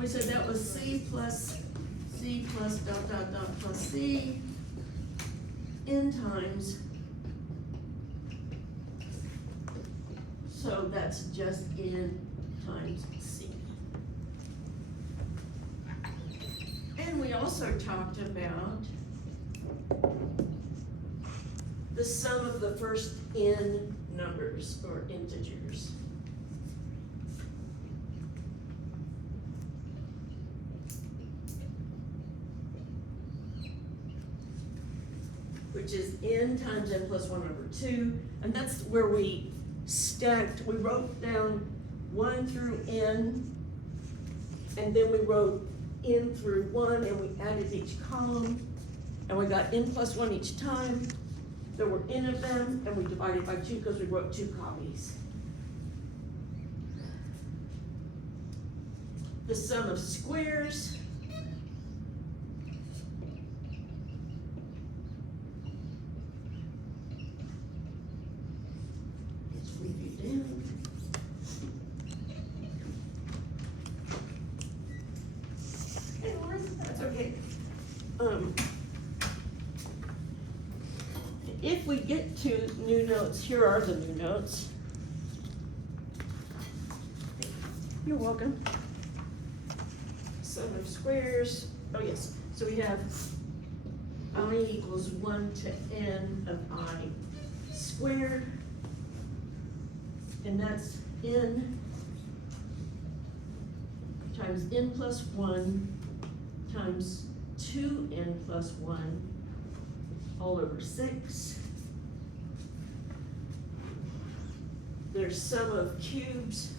And we said that was C plus dot dot dot plus C n times. So that's just n times C. And we also talked about the sum of the first n numbers or integers. Which is n times n plus 1 over 2, and that's where we stacked, we wrote down 1 through n, and then we wrote n through 1, and we added each column, and we got n plus 1 each time. There were n of them, and we divided by 2 because we wrote 2 copies. The sum of squares. Let's review down. Hey, Lauren, that's okay. If we get to new notes, here are the new notes. You're welcome. Sum of squares, oh yes, so we have I equals 1 to n of I squared, and that's n times n plus 1 times 2n plus 1 all over 6. There's sum of cubes.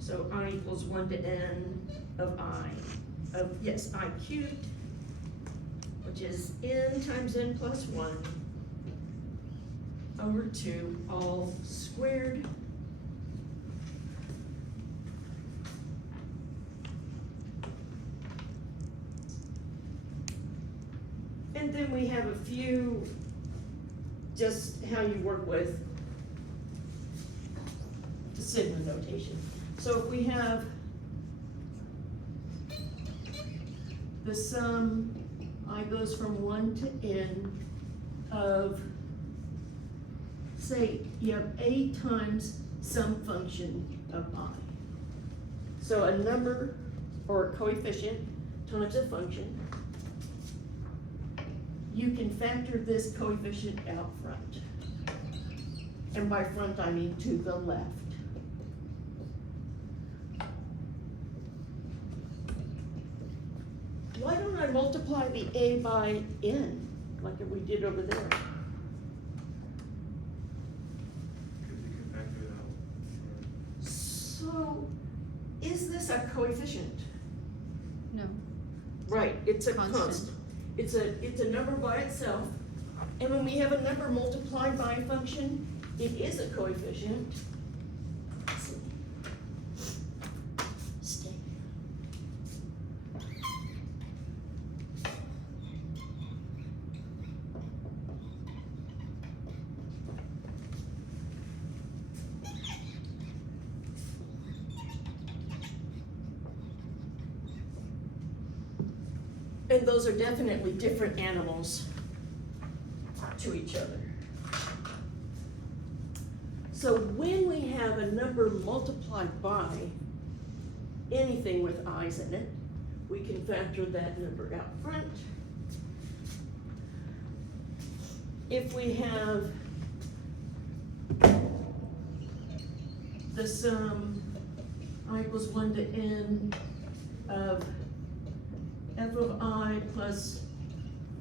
So I equals 1 to n of I cubed, which is n times n plus 1 over 2 all squared. And then we have a few, just how you work with the sigma notation. So if we have the sum, I goes from 1 to n of, say, you have a times some function of I. So a number or a coefficient times a function. You can factor this coefficient out front. And by front, I mean to the left. Why don't I multiply the a by n, like we did over there? Because you can factor it out. So, is this a coefficient? No. Right, it's a Constant. constant. It's a number by itself, and when we have a number multiplied by a function, it is a coefficient. Let's see. Stay. And those are definitely different animals to each other. So when we have a number multiplied by anything with i's in it, we can factor that number out front. If we have the sum I equals 1 to n of f of I plus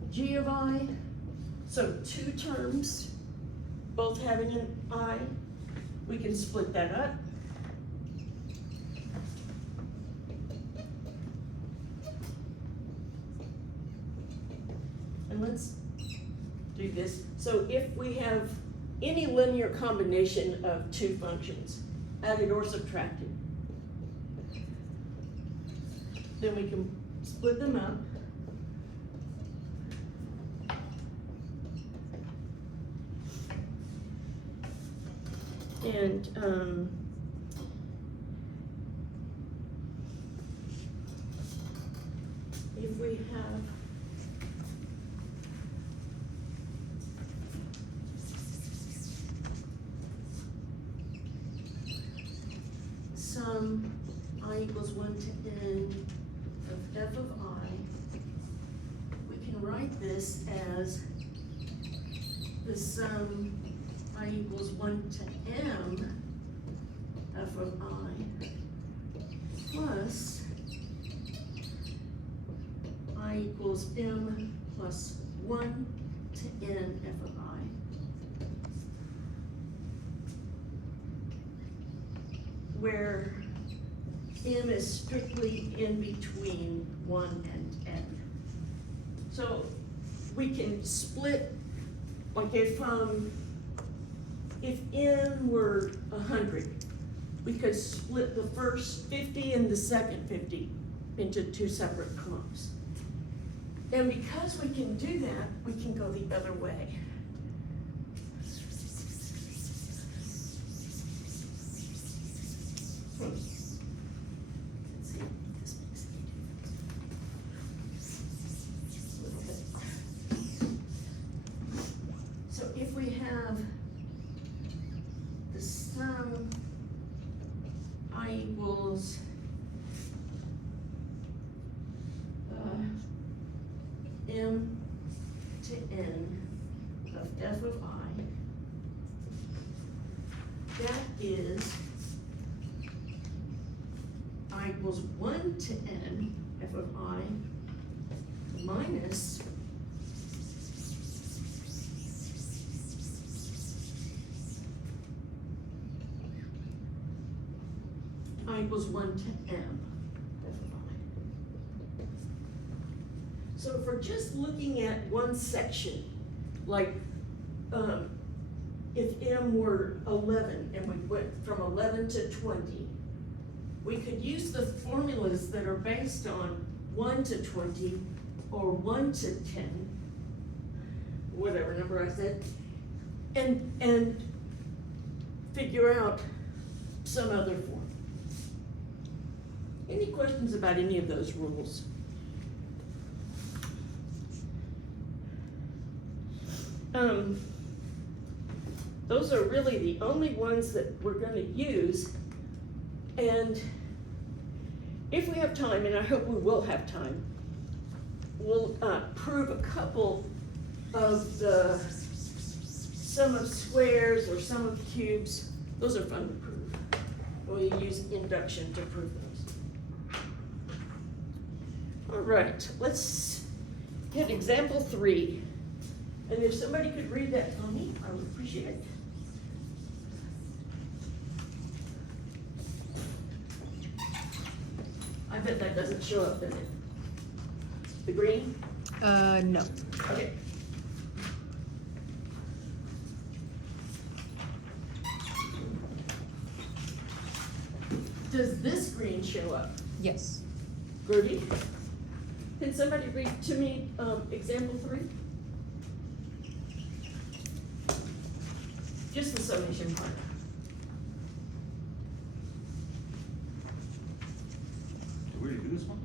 g of I, so 2 terms, both having an I, we can split that up. And let's do this. So if we have any linear combination of 2 functions, added or subtracted, then we can split them up. And, if we have sum I equals 1 to n of f of I, we can write this as the sum I equals 1 to m f of I plus I equals m plus 1 to n f of I. Where m is strictly in between 1 and n. So we can split, like if n were 100, we could split the first 50 and the second 50 into two separate clumps. And because we can do that, we can go the other way. Let's see if this makes any difference. A little bit. So if we have the sum I equals m to n of f of I, that is I equals 1 to n f of I minus I equals 1 to m f of I. So if we're just looking at one section, like if m were 11 and we went from 11 to 20, we could use the formulas that are based on 1 to 20 or 1 to 10, whatever number I said, and figure out some other form. Any questions about any of those rules? Those are really the only ones that we're gonna use. And if we have time, and I hope we will have time, we'll prove a couple of the sum of squares or sum of cubes. Those are fun to prove. We'll use induction to prove those. All right, let's hit example 3. And if somebody could read that for me, I would appreciate it. I bet that doesn't show up, does it? The green? No. Okay. Does this green show up? Yes. Groovy. Can somebody read to me example 3? Just the summation part. Did we already do this one?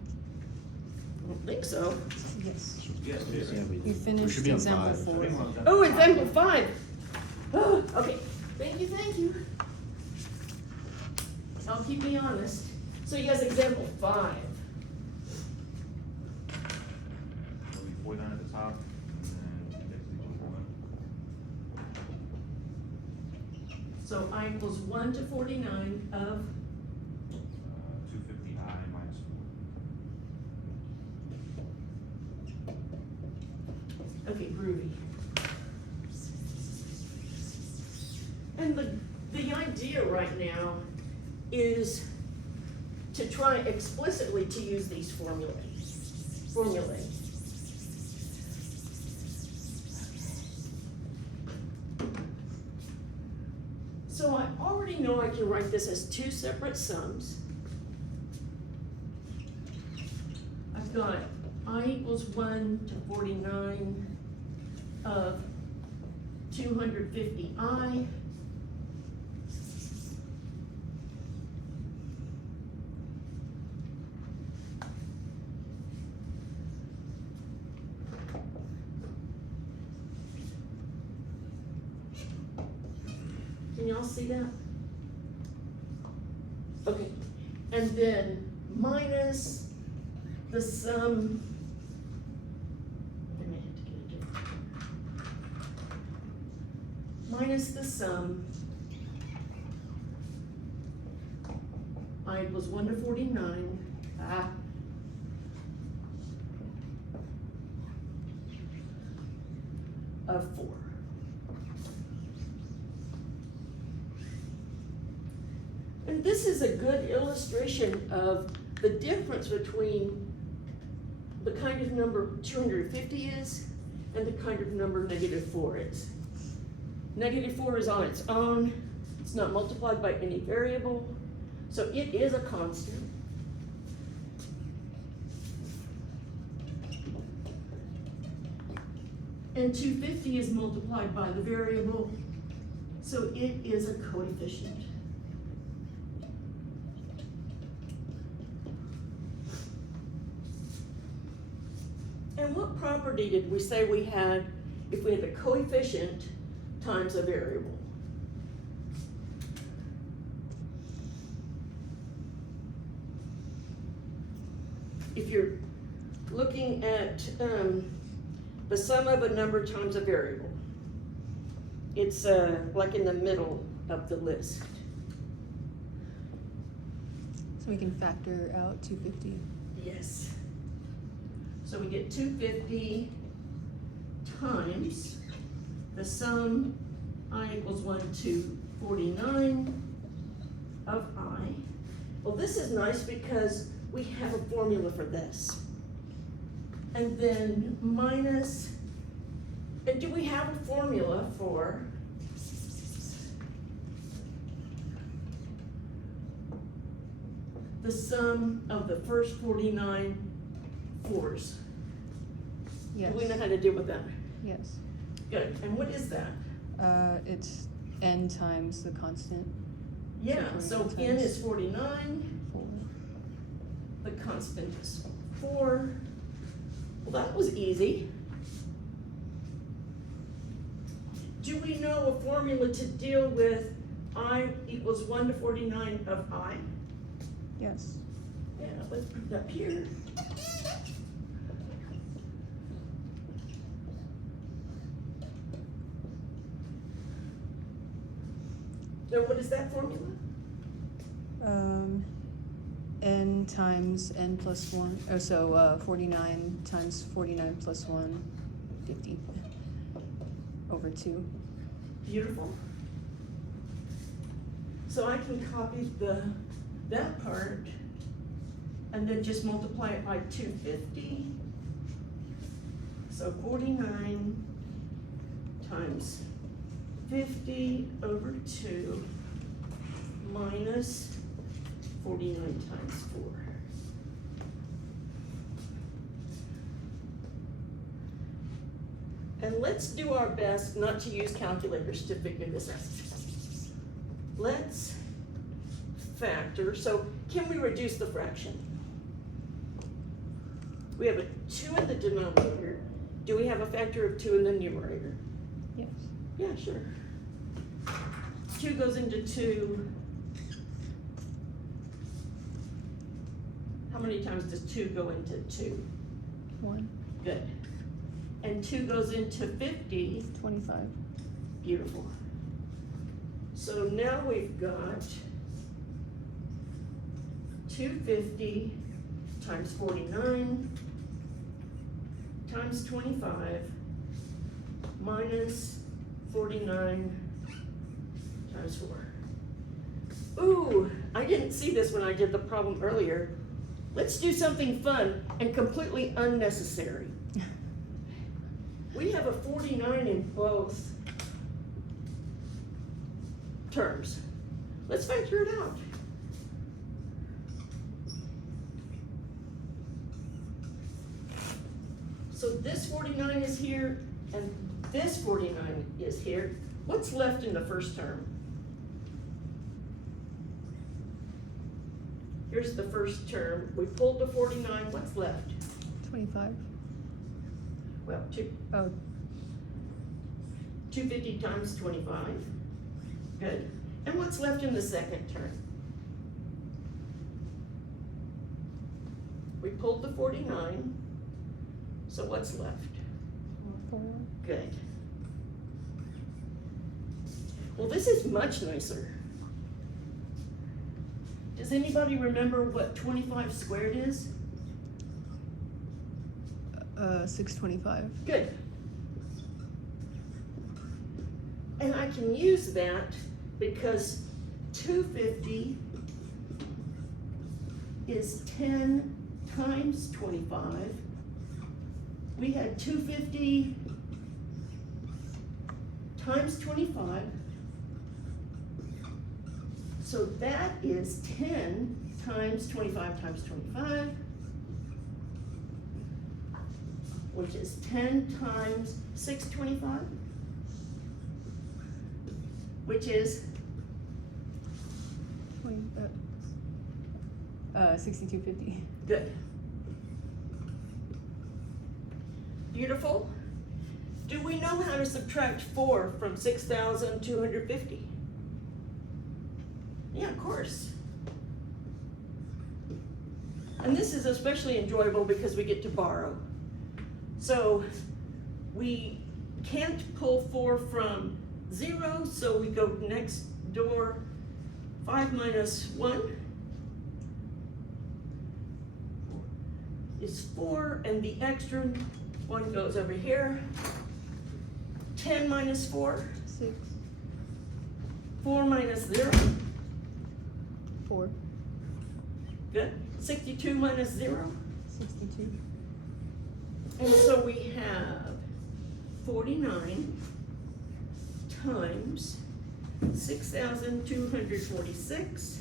I don't think so. Yes. Yes, we did. We finished should be on example 5. 4. I think we're on that. Oh, example 5. Oh, okay. Thank you, thank you. I'll keep me honest. So he has example 5. It'll be 49 at the top, and then index equals 1. So I equals 1 to 49 of, 250i minus 4. okay, groovy. And the idea right now is to try explicitly to use these formulae. So I already know I can write this as two separate sums. I've got I equals 1 to 49 of 250i y'all see that? Okay, and then minus the sum. I may have to get a different. Minus the sum. I equals 1 to 49. Of 4. And this is a good illustration of the difference between the kind of number 250 is and the kind of number -4 is. -4 is on its own, it's not multiplied by any variable, so it is a constant. And 250 is multiplied by the variable, so it is a coefficient. And what property did we say we had if we had a coefficient times a variable? If you're looking at the sum of a number times a variable, it's like in the middle of the list. So we can factor out 250. Yes. So we get 250 times the sum I equals 1 to 49 of I. Well, this is nice because we have a formula for this. And then minus, and do we have a formula for the sum of the first 49 fours? Yes. Do we know how to deal with that? Yes. Good, and what is that? It's n times the constant. Yeah, so So n is 49, 4. the constant is 4. Well, that was easy. Do we know a formula to deal with I equals 1 to 49 of I? Yes. Yeah, let's put it up here. So what is that formula? N times n plus 1. Oh, so 49 times 49 plus 1, 50 over 2. Beautiful. So I can copy that part and then just multiply it by 250. So 49 times 50 over 2 minus 49 times 4. And let's do our best not to use calculators to figure this out. Let's factor, so can we reduce the fraction? We have a 2 in the denominator. Do we have a factor of 2 in the numerator? Yes. Yeah, sure. 2 goes into 2. How many times does 2 go into 2? 1. Good. And 2 goes into 50. 25. Beautiful. So now we've got 250 times 49 times 25 minus 49 times 4. Ooh, I didn't see this when I did the problem earlier. Let's do something fun and completely unnecessary. We have a 49 in both terms. Let's factor it out. So this 49 is here, and this 49 is here. What's left in the first term? Here's the first term. We pulled the 49, what's left? 25. Well, Oh, 250 times 25. Good. And what's left in the second term? We pulled the 49, so what's left? 4. Good. Well, this is much nicer. Does anybody remember what 25 squared is? 625. Good. And I can use that because 250 is 10 times 25. We had 250 times 25. So that is 10 times 25 times 25, which is 10 times 625, which is 6250. good. Beautiful. Do we know how to subtract 4 from 6,250? Yeah, of course. And this is especially enjoyable because we get to borrow. So we can't pull 4 from 0, so we go next door. 5 minus 1 is 4, and the extra 1 goes over here. 10 minus 4, 6. 4 minus 0, 4. good. 62 minus 0, 62. and so we have 49 times 6,246,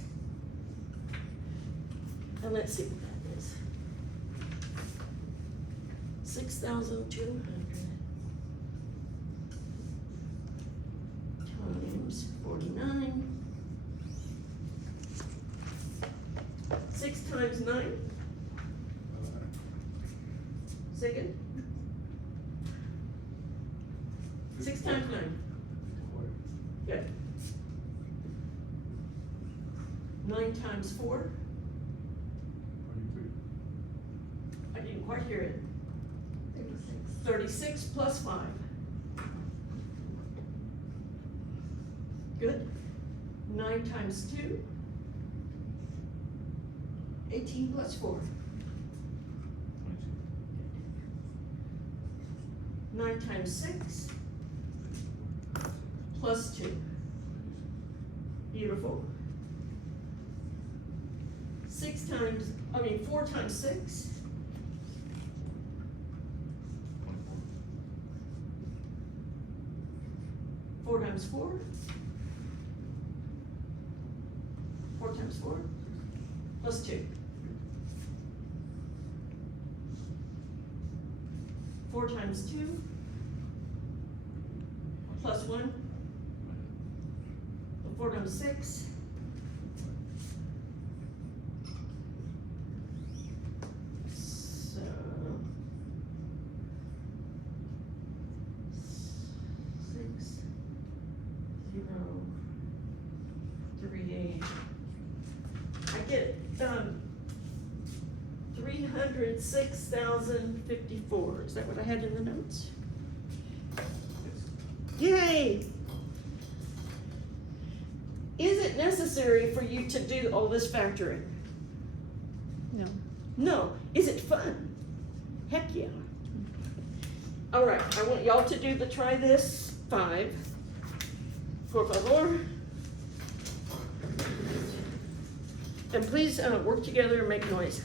and let's see what that is. 6,200 times 49. 6 times 9. Second. 6 times 9. Good. 9 times 4. I didn't quite hear it. 36 plus 5. Good. 9 times 2. 18 plus 4. 9 times 6 plus 2. Beautiful. 4 times 6. 4 times 4. 4 times 4 plus 2. 4 times 2 plus 1. 4 times 6. So 6, 0, 3, 8. I get 306,054. Is that what I had in the notes? Yay! Is it necessary for you to do all this factoring? No. No. Is it fun? Heck yeah. All right, I want y'all to do the try this 5. Por favor. And please work together and make noise.